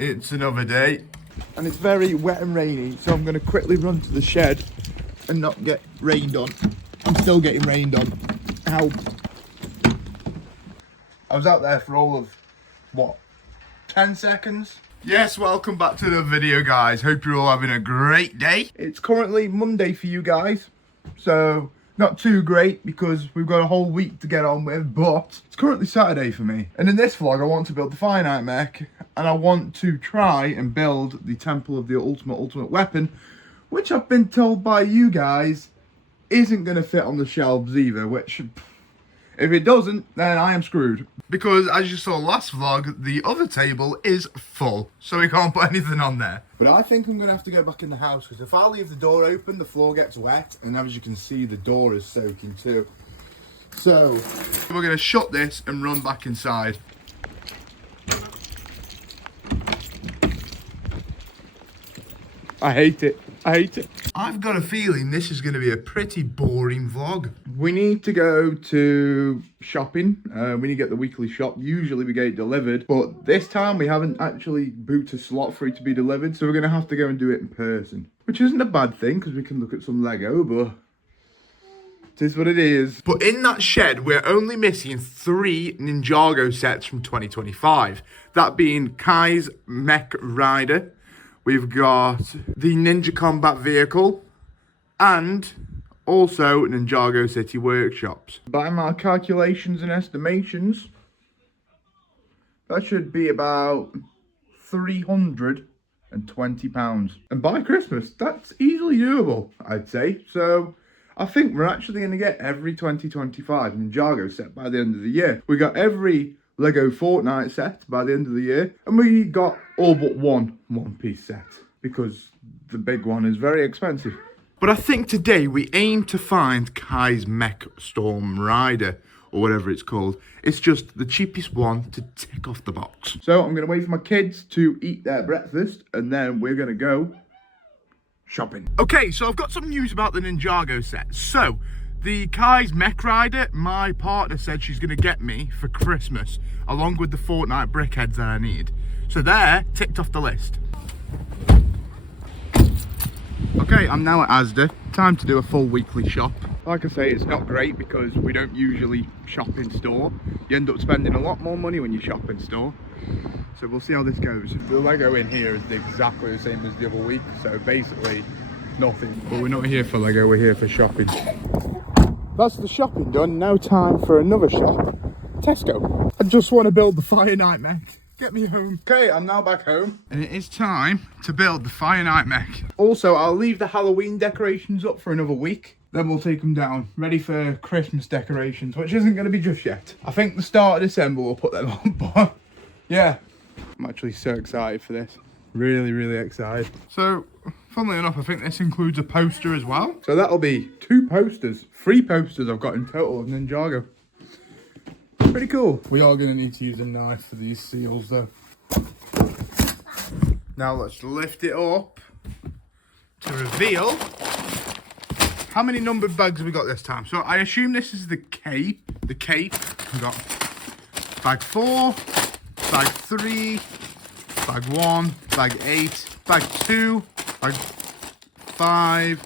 It's another day. And it's very wet and rainy, so I'm going to quickly run to the shed and not get rained on. I'm still getting rained on. Ow. I was out there for all of, what, 10 seconds? Yes, welcome back to the video, guys. Hope you're all having a great day. It's currently Monday for you guys, so not too great because we've got a whole week to get on with, but it's currently Saturday for me. And in this vlog, I want to build the finite mech, and I want to try and build the Temple of the Ultimate Weapon, which I've been told by you guys isn't going to fit on the shelves either, which, if it doesn't, then I am screwed. Because as you saw last vlog, the other table is full, so we can't put anything on there. But I think I'm going to have to go back in the house, because if I leave the door open, the floor gets wet, and as you can see, the door is soaking too. So we're going to shut this and run back inside. I hate it. I hate it. I've got a feeling this is going to be a pretty boring vlog. We need to go to shopping. We need to get the weekly shop. Usually we get it delivered, but this time we haven't actually booked a slot for it to be delivered, so we're going to have to go and do it in person. Which isn't a bad thing, because we can look at some Lego, but it is what it is. But in that shed, we're only missing 3 Ninjago sets from 2025. That being Kai's Mech Rider. We've got the Ninja Combat Vehicle, and also Ninjago City Workshops. By my calculations and estimations, that should be about £320. And by Christmas, that's easily doable, I'd say. So I think we're actually going to get every 2025 Ninjago set by the end of the year. We got every Lego Fortnite set by the end of the year, and we got all but one one-piece set, because the big one is very expensive. But I think today we aim to find Kai's Mech Storm Rider, or whatever it's called. It's just the cheapest one to tick off the box. So I'm going to wait for my kids to eat their breakfast, and then we're going to go shopping. Okay, so I've got some news about the Ninjago set. So, the Kai's Mech Rider, my partner said she's going to get me for Christmas, along with the Fortnite brickheads that I need. So they're ticked off the list. Okay, I'm now at Asda. Time to do a full weekly shop. Like I say, it's not great because we don't usually shop in store. You end up spending a lot more money when you shop in store. So we'll see how this goes. The Lego in here is exactly the same as the other week, so basically nothing. But we're not here for Lego, we're here for shopping. That's the shopping done. Now time for another shop. Tesco. I just want to build the Fire Night Mech. Get me home. Okay, I'm now back home. And it is time to build the Fire Night Mech. Also, I'll leave the Halloween decorations up for another week. Then we'll take them down, ready for Christmas decorations, which isn't going to be just yet. I think the start of December we'll put them on, but yeah. I'm actually so excited for this. Really, really excited. So, funnily enough, I think this includes a poster as well. So that'll be 2 posters, 3 posters I've got in total of Ninjago. Pretty cool. We are going to need to use a knife for these seals though. Now let's lift it up to reveal how many numbered bags have we got this time. So I assume this is the cape. We've got bag 4, bag 3, bag 1, bag 8, bag 2, bag 5,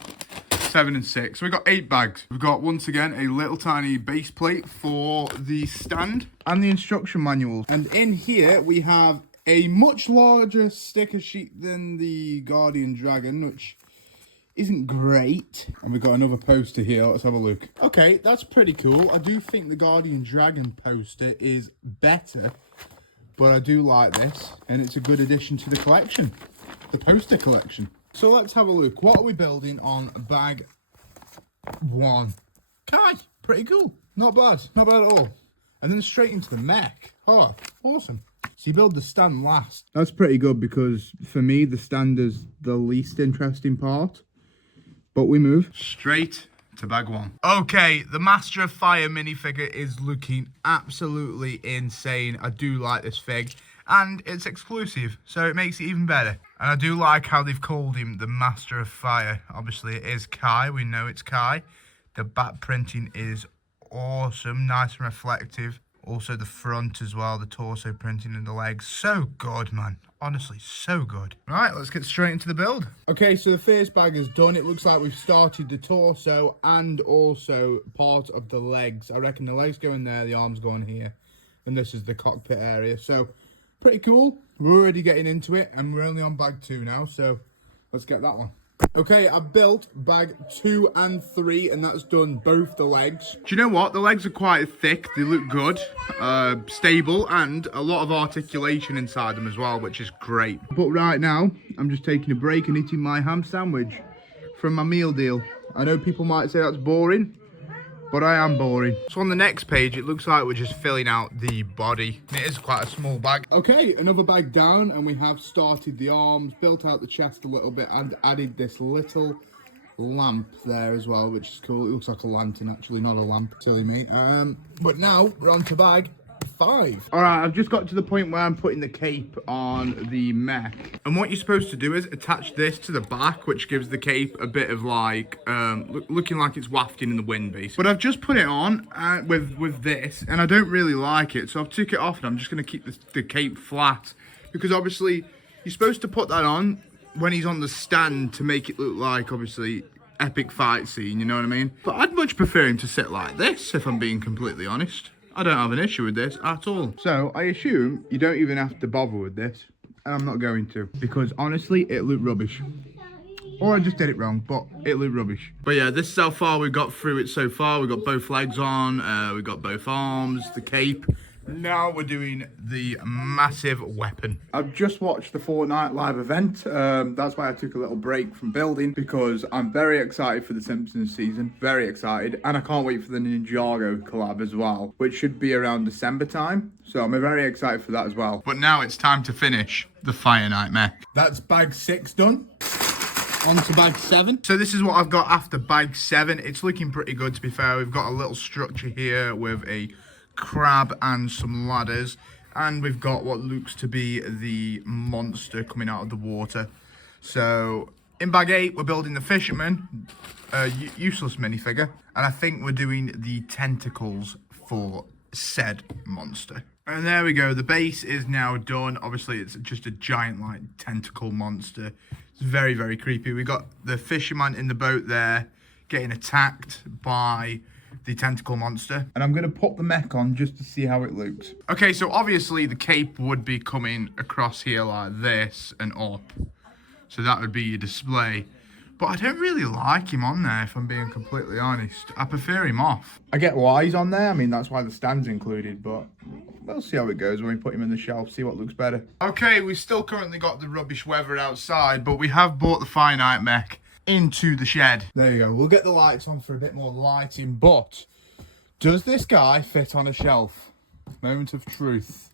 7 and 6. So we've got 8 bags. We've got, once again, a little tiny base plate for the stand. And the instruction manuals. And in here we have a much larger sticker sheet than the Guardian Dragon, which isn't great. And we've got another poster here. Let's have a look. Okay, that's pretty cool. I do think the Guardian Dragon poster is better, but I do like this. And it's a good addition to the collection. The poster collection. So let's have a look. What are we building on bag 1? Kai, pretty cool. Not bad. Not bad at all. And then straight into the mech. Oh, awesome. So you build the stand last. That's pretty good because for me, the stand is the least interesting part. But we move. Straight to bag 1. Okay, the Master of Fire minifigure is looking absolutely insane. I do like this fig. And it's exclusive, so it makes it even better. And I do like how they've called him the Master of Fire. Obviously, it is Kai. We know it's Kai. The back printing is awesome, nice and reflective. Also the front as well, the torso printing and the legs. So good, man. Honestly, so good. Right, let's get straight into the build. Okay, so the first bag is done. It looks like we've started the torso and also part of the legs. I reckon the legs go in there, the arms go in here. And this is the cockpit area. So, pretty cool. We're already getting into it, and we're only on bag 2 now, so let's get that one. Okay, I built bag 2 and 3, and that's done both the legs. Do you know what? The legs are quite thick. They look good, stable, and a lot of articulation inside them as well, which is great. But right now, I'm just taking a break and eating my ham sandwich from my meal deal. I know people might say that's boring, but I am boring. So on the next page, it looks like we're just filling out the body. It is quite a small bag. Okay, another bag down, and we have started the arms, built out the chest a little bit, and added this little lamp there as well, which is cool. It looks like a lantern, actually, not a lamp, silly me. But now, we're on to bag 5. Alright, I've just got to the point where I'm putting the cape on the mech. And what you're supposed to do is attach this to the back, which gives the cape a bit of like, looking like it's wafting in the wind, basically. But I've just put it on with this, and I don't really like it. So I've took it off, and I'm just going to keep the cape flat. Because obviously, you're supposed to put that on when he's on the stand to make it look like, obviously, epic fight scene, you know what I mean? But I'd much prefer him to sit like this, if I'm being completely honest. I don't have an issue with this at all. So, I assume you don't even have to bother with this, and I'm not going to, because honestly, it looked rubbish. Or I just did it wrong, but it looked rubbish. But yeah, this is how far we've got through it so far. We've got both legs on, we've got both arms, the cape. Now we're doing the massive weapon. I've just watched the Fortnite live event. That's why I took a little break from building, because I'm very excited for the Simpsons season. Very excited. And I can't wait for the Ninjago collab as well, which should be around December time. So I'm very excited for that as well. But now it's time to finish the Fire Knight mech. That's bag 6 done. On to bag 7. So this is what I've got after bag 7. It's looking pretty good, to be fair. We've got a little structure here with a crab and some ladders, and we've got what looks to be the monster coming out of the water. So in bag 8 we're building the fisherman, useless minifigure, and I think we're doing the tentacles for said monster. And there we go, the base is now done. Obviously it's just a giant like tentacle monster. It's very, very creepy. We got the fisherman in the boat there getting attacked by the tentacle monster. And I'm going to put the mech on just to see how it looks. Okay, so obviously the cape would be coming across here like this and up. So that would be your display. But I don't really like him on there, if I'm being completely honest. I prefer him off. I get why he's on there. I mean, that's why the stand's included, but we'll see how it goes when we put him in the shelf, see what looks better. Okay, we've still currently got the rubbish weather outside, but we have brought the Fire Knight mech into the shed. There you go. We'll get the lights on for a bit more lighting, but does this guy fit on a shelf? Moment of truth.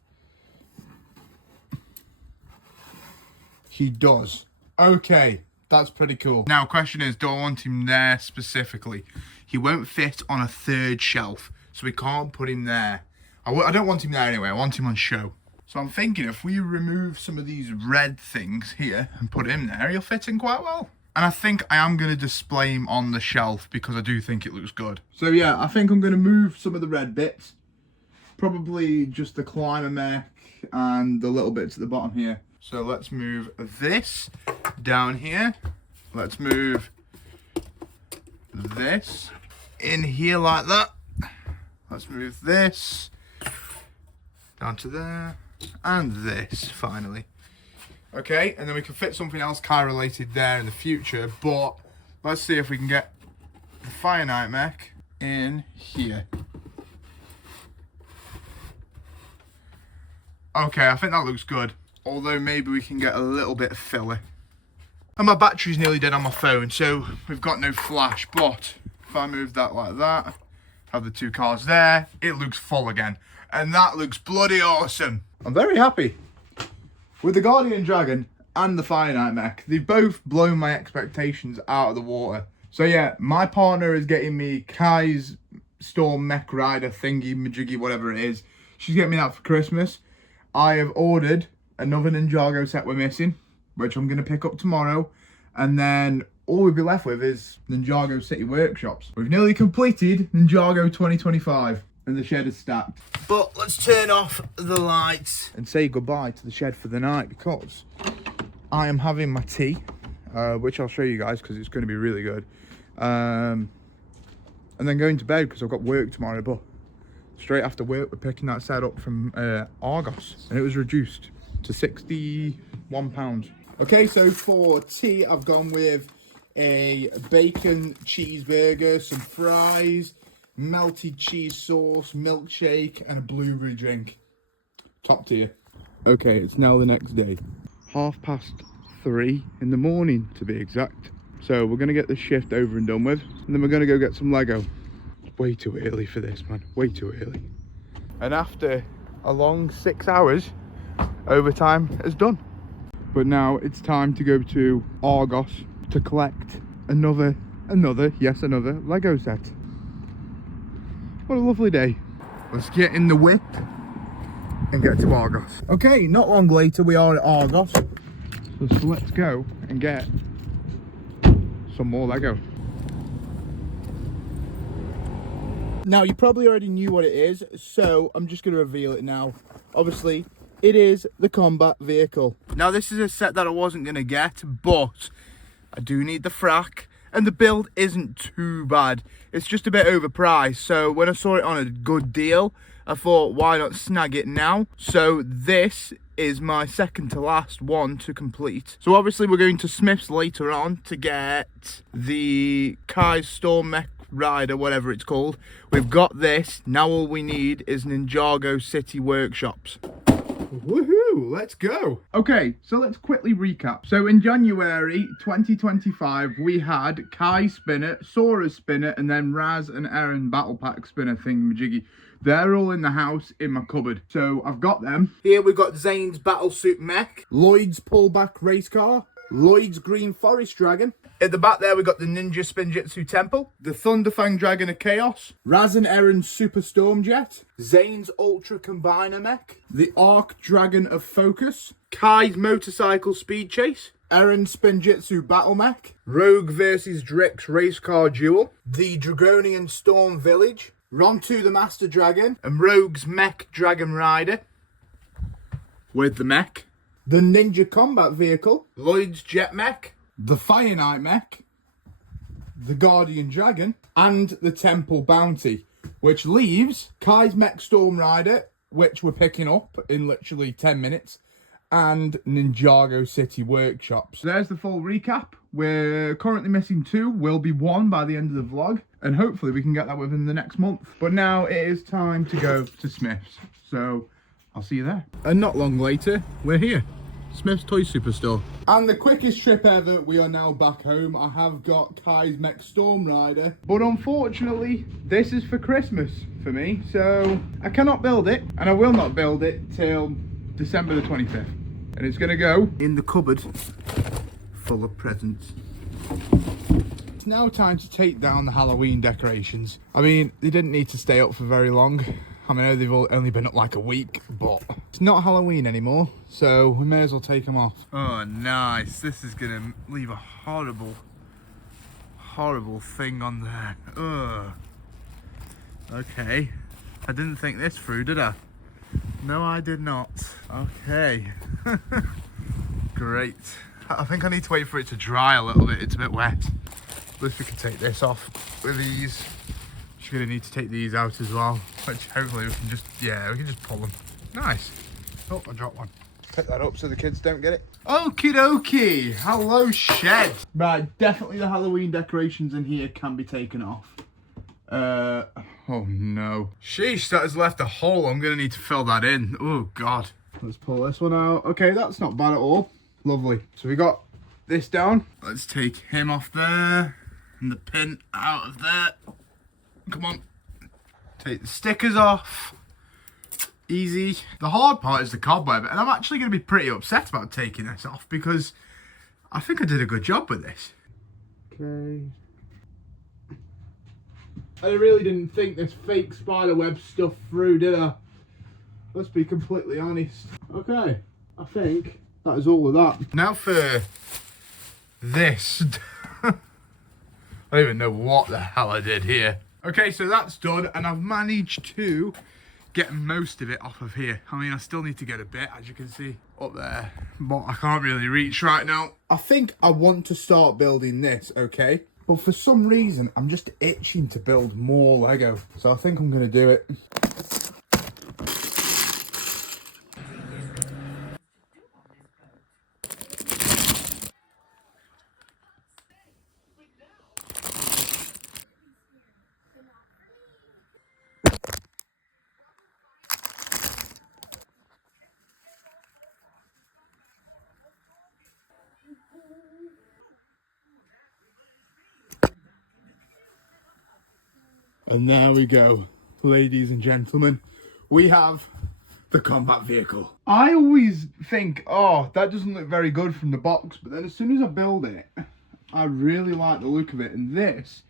He does. Okay, that's pretty cool. Now, question is, do I want him there specifically? He won't fit on a 3rd shelf, so we can't put him there. I don't want him there anyway. I want him on show. So I'm thinking if we remove some of these red things here and put him there, he'll fit in quite well. And I think I am going to display him on the shelf because I do think it looks good. So yeah, I think I'm going to move some of the red bits. Probably just the climber mech and the little bits at the bottom here. So let's move this down here. Let's move this in here like that. Let's move this down to there. And this, finally. Okay, and then we can fit something else Kai related there in the future, but let's see if we can get the Fire Knight mech in here. Okay, I think that looks good. Although maybe we can get a little bit of filler. And my battery's nearly dead on my phone, so we've got no flash, but if I move that like that, have the 2 cars there, it looks full again. And that looks bloody awesome. I'm very happy with the Guardian Dragon and the Fire Knight mech. They've both blown my expectations out of the water. So yeah, my partner is getting me Kai's Storm Mech Rider thingy, majiggy, whatever it is. She's getting me that for Christmas. I have ordered another Ninjago set we're missing, which I'm going to pick up tomorrow. And then all we'll be left with is Ninjago City Workshops. We've nearly completed Ninjago 2025. and the shed is stacked. But let's turn off the lights And say goodbye to the shed for the night, because I am having my tea, which I'll show you guys because it's going to be really good. And then going to bed because I've got work tomorrow. But straight after work, we're picking that set up from Argos, and it was reduced to £61. Okay, so for tea, I've gone with a bacon cheeseburger, some fries, melted cheese sauce, milkshake, and a blueberry drink. Top tier. Okay, it's now the next day. 3:30 in the morning, to be exact. So we're going to get the shift over and done with, and then we're going to go get some Lego. Way too early for this, man. Way too early. And after a long 6 hours, overtime is done. But now it's time to go to Argos to collect another Lego set. What a lovely day. Let's get in the whip and get to Argos. Okay, not long later we are at Argos. So let's go and get some more Lego. Now, you probably already knew what it is, so I'm just going to reveal it now. Obviously, it is the combat vehicle. Now, this is a set that I wasn't going to get, but I do need the frack, and the build isn't too bad. It's just a bit overpriced, so when I saw it on a good deal, I thought, why not snag it now? So this is my second to last one to complete. So obviously we're going to Smith's later on to get the Kai's Storm Mech Rider, whatever it's called. We've got this. Now all we need is Ninjago City Workshops. Woohoo, let's go. Okay, so let's quickly recap. So in January 2025, we had Kai spinner, Sora spinner, and then Raz and Aaron battle pack spinner thingamajiggy. They're all in the house in my cupboard. So I've got them. Here we've got Zane's Battlesuit Mech, Lloyd's Pullback Race Car, Lloyd's Green Forest Dragon. At the back there we got the Ninja Spinjitzu Temple, the Thunderfang Dragon of Chaos, Raz and Aaron's Super Storm Jet, Zane's Ultra Combiner Mech, the Arc Dragon of Focus, Kai's Motorcycle Speed Chase, Aaron's Spinjitzu Battle Mech, Rogue vs Drix Race Car Duel, the Dragonian Storm Village, Rontu the Master Dragon, and Rogue's Mech Dragon Rider with the mech, the Ninja Combat Vehicle, Lloyd's Jet Mech, the Fire Knight Mech, the Guardian Dragon, and the Temple Bounty, which leaves Kai's Mech Storm Rider, which we're picking up in literally 10 minutes, and Ninjago City Workshops. So there's the full recap. We're currently missing 2, will be 1 by the end of the vlog, and hopefully we can get that within the next month. But now it is time to go to Smith's, so I'll see you there. And not long later, we're here. Smith's Toy Superstore. And the quickest trip ever, we are now back home. I have got Kai's Mech Storm Rider, but unfortunately this is for Christmas for me, so I cannot build it, and I will not build it till December the 25th, and it's gonna go in the cupboard full of presents. It's now time to take down the Halloween decorations. I mean, they didn't need to stay up for very long. I mean, I know they've only been up like a week, but it's not Halloween anymore, so we may as well take them off. Oh, nice. This is going to leave a horrible, horrible thing on there. Ugh. Okay. I didn't think this through, did I? No, I did not. Okay. Great. I think I need to wait for it to dry a little bit. It's a bit wet. At least we can take this off with these. Just gonna need to take these out as well, which hopefully we can just, yeah, we can just pull them. Nice. Oh, I dropped one. Pick that up so the kids don't get it. Okie dokie. Hello, shed. Right, definitely the Halloween decorations in here can be taken off. Oh no. Sheesh, that has left a hole. I'm gonna need to fill that in. Oh God. Let's pull this one out. Okay, that's not bad at all. Lovely. So we got this down. Let's take him off there and the pin out of there. Come on. Take the stickers off. Easy. The hard part is the cobweb, and I'm actually going to be pretty upset about taking this off because I think I did a good job with this. Okay. I really didn't think this fake spiderweb stuff through, did I? Let's be completely honest. Okay, I think that is all of that. Now for this. I don't even know what the hell I did here. Okay, so that's done, and I've managed to get most of it off of here. I mean, I still need to get a bit, as you can see up there, but I can't really reach right now. I think I want to start building this, okay? But for some reason, I'm just itching to build more Lego. So I think I'm going to do it. And there we go, ladies and gentlemen. We have the combat vehicle. I always think, oh, that doesn't look very good from the box. But then as soon as I build it, I really like the look of it. And this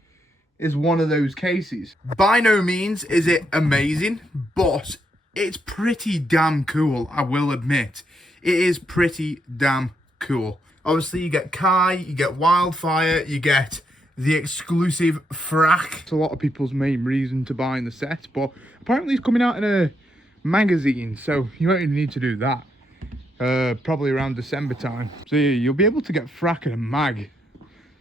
is one of those cases. By no means is it amazing, but it's pretty damn cool, I will admit. It is pretty damn cool. Obviously, you get Kai, you get Wildfire, you get the exclusive Frack. It's a lot of people's main reason to buying the set, but apparently it's coming out in a magazine, so you won't even need to do that. Probably around December time. So yeah, you'll be able to get Frack in a mag.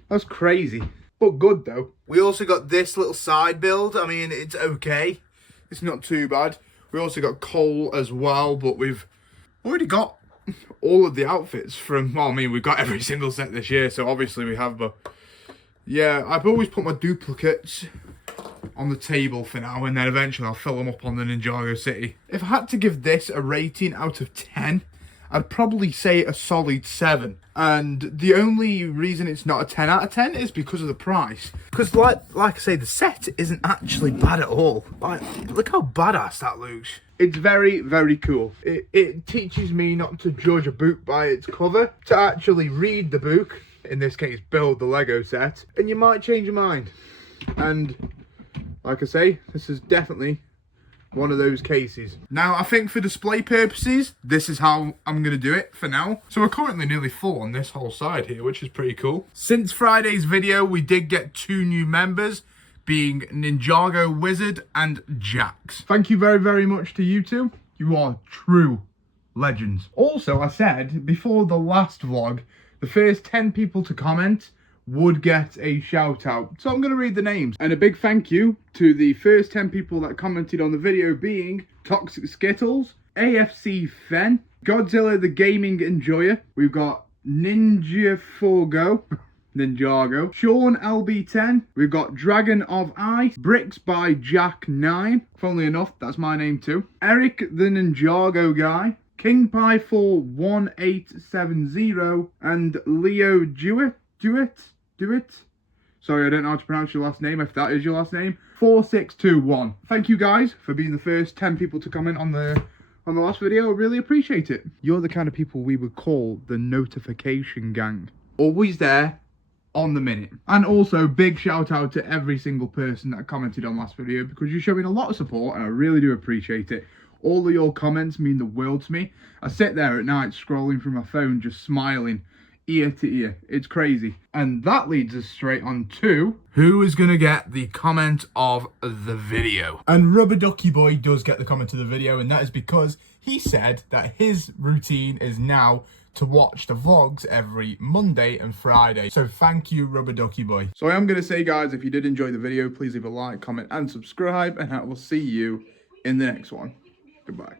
That's crazy, but good though. We also got this little side build. I mean, it's okay. It's not too bad. We also got Cole as well, but we've already got all of the outfits from, well, I mean, we've got every single set this year, so obviously we have, but yeah, I've always put my duplicates on the table for now, and then eventually I'll fill them up on the Ninjago City. If I had to give this a rating out of 10, I'd probably say a solid 7. And the only reason it's not a 10 out of 10 is because of the price. Because like I say, the set isn't actually bad at all. Like, look how badass that looks. It's very, very cool. It teaches me not to judge a book by its cover, to actually read the book, in this case build the Lego set, and you might change your mind. And like I say, this is definitely one of those cases. Now, I think for display purposes, this is how I'm going to do it for now. So we're currently nearly full on this whole side here, which is pretty cool. Since Friday's video, we did get 2 new members, being Ninjago Wizard and Jax. Thank you very, very much to you two. You are true legends. Also, I said before the last vlog, the first 10 people to comment would get a shout out. So I'm going to read the names. And a big thank you to the first 10 people that commented on the video, being Toxic Skittles, AFC Fen, Godzilla the Gaming Enjoyer, we've got Ninja Forgo, Ninjago, Sean LB10, we've got Dragon of Ice, Bricks by Jack 9, funnily enough, that's my name too, Eric the Ninjago Guy, King Pie 41870, and Leo Dewitt. Sorry, I don't know how to pronounce your last name, if that is your last name. 4621. Thank you guys for being the first 10 people to comment on the last video. I really appreciate it. You're the kind of people we would call the notification gang. Always there, on the minute. And also, big shout out to every single person that commented on last video, because you're showing a lot of support and I really do appreciate it. All of your comments mean the world to me. I sit there at night scrolling through my phone, just smiling ear to ear. It's crazy. And that leads us straight on to who is going to get the comment of the video. And Rubber Ducky Boy does get the comment of the video, and that is because he said that his routine is now to watch the vlogs every Monday and Friday. So thank you, Rubber Ducky Boy. So I am going to say, guys, if you did enjoy the video, please leave a like, comment and subscribe, and I will see you in the next one. Goodbye.